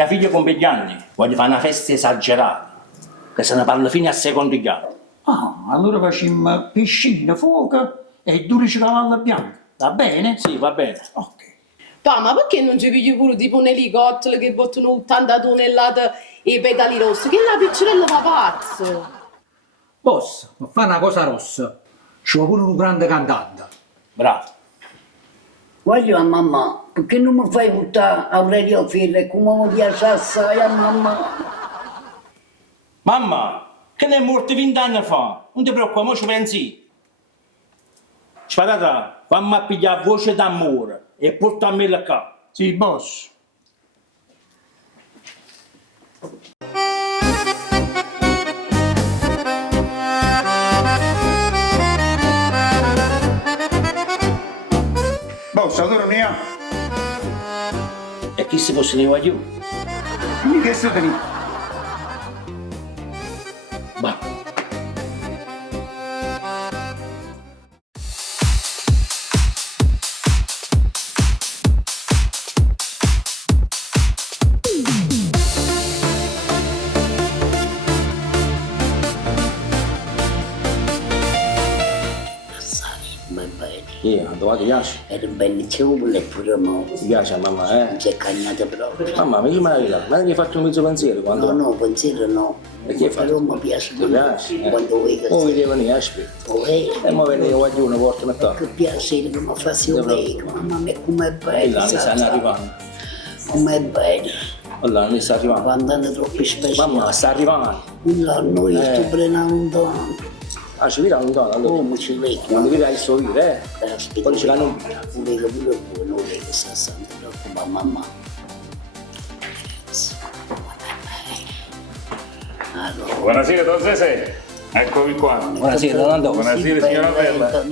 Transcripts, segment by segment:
Mia figlia compie gli anni, voglio fare una festa esagerata, che se ne parla fino a secondo chiaro. Ah, allora facciamo piscina, fuoco e 12 cavalli bianchi. Va bene? Sì, va bene. Ok. Pa, ma perché non ci pigli pure tipo un elicottero che bottano 80 tonnellate e pedali rossi? Che la piccirella fa pazzo? Boss, ma fa una cosa rossa. Ci vuole pure un grande cantante. Bravo. Voglio a mamma, perché non mi fai buttare Aurelio Ferre come mi piace assai a mamma? Mamma, che ne è morto 20 anni fa, non ti preoccupare, mo ci pensi. Sparata, fammi a pigliare voce d'amore e portamela qua. Sì, boss. Boss, allora ne ha? E chi si fosse ne va giù? Mi che sto tenendo? Va. Ma bene, Dove ti piace? era bene ciulle pure mo. Ti piace a mamma, Non si è cagnata proprio. Mamma, ma io me la non è che hai fatto un mezzo pensiero quando... No, pensiero no. E che hai fatto? Però mi piace Ti piace? quando vuoi che Oh, stai. devo venire, aspetta. Poi, E mo vedi che voglio una porta qua. che piacere che mi fa lei, mamma mia, com'è E là bello. ne stanno arrivando. Com'è bello. Là ne sta arrivando. Quando hanno troppi speciali. Mamma, sta arrivando. Là noi sto prendendo. Ah, ci vira un dono, allora. Come ci vedi? Quando vira il suo vire, Aspetta, poi ce l'hanno un... non vedo pure voi, non vedo che sta sempre preoccupata mamma. Allora, Buonasera, Don Zese. Eccomi qua. Buonasera, Don Andò. Buonasera, signora Bella.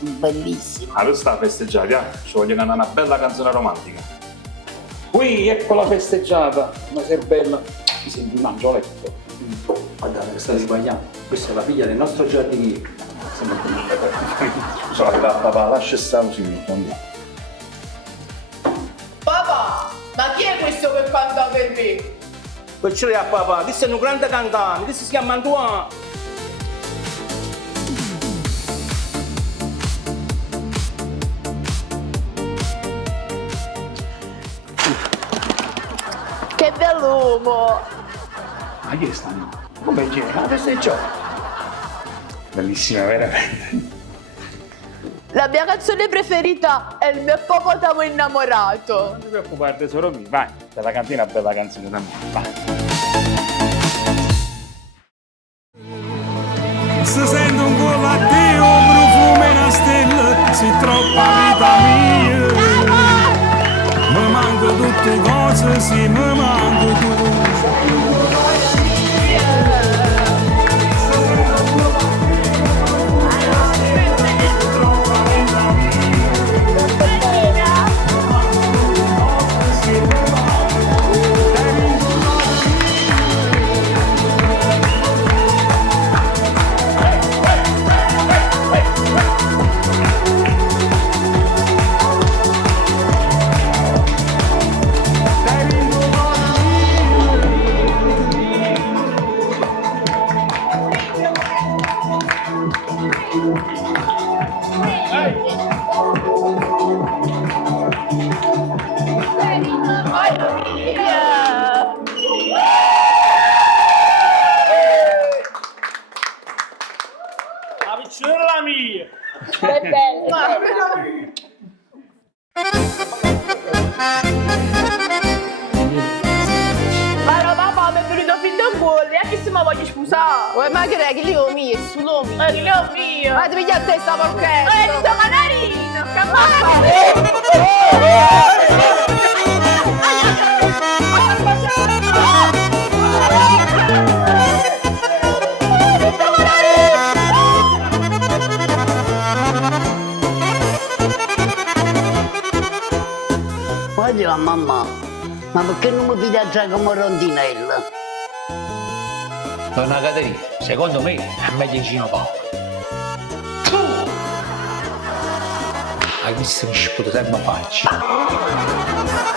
Bellissimo. Allora sta a festeggiare, ci voglio cantare una bella canzone romantica. Qui, ecco la festeggiata. Ma se è bella, mi sembri un angioletto. Guardate che state sbagliando. Questa è la figlia del nostro giardiniere. Sembra Scusate, papà, lascia stare così, mi rispondi. Papà, ma chi è questo che canta per me? Poi ce l'ha papà, questo è un grande cantante, questo si chiama Antoine. Che bell'uomo! Ma che stanno? Come c'è? La festeggiata. Bellissima, veramente. La mia canzone preferita è il mio ippopotamo innamorato. Non ti preoccupare, tesoro mio, vai, te la canti una bella canzone da me, vai. Si sente un gol a te, un profumo e una stella, si troppa vita mia. Mi manco tutte cose, sì, mi manco tu. La picciolina mia! È bella! Ma no, papà, mi è venuto fin da cuore, e a chi se mi voglio sposare? Ma che è che io mio, è solo mio. Che io mio? Ma ti piglia a testa porchetta? È tutto manarino, Voglio a mamma, ma perché non mi pide già come rondinella? Donna Caterina, secondo me è meglio Gino Paolo. Hai visto che sputo sempre faccia?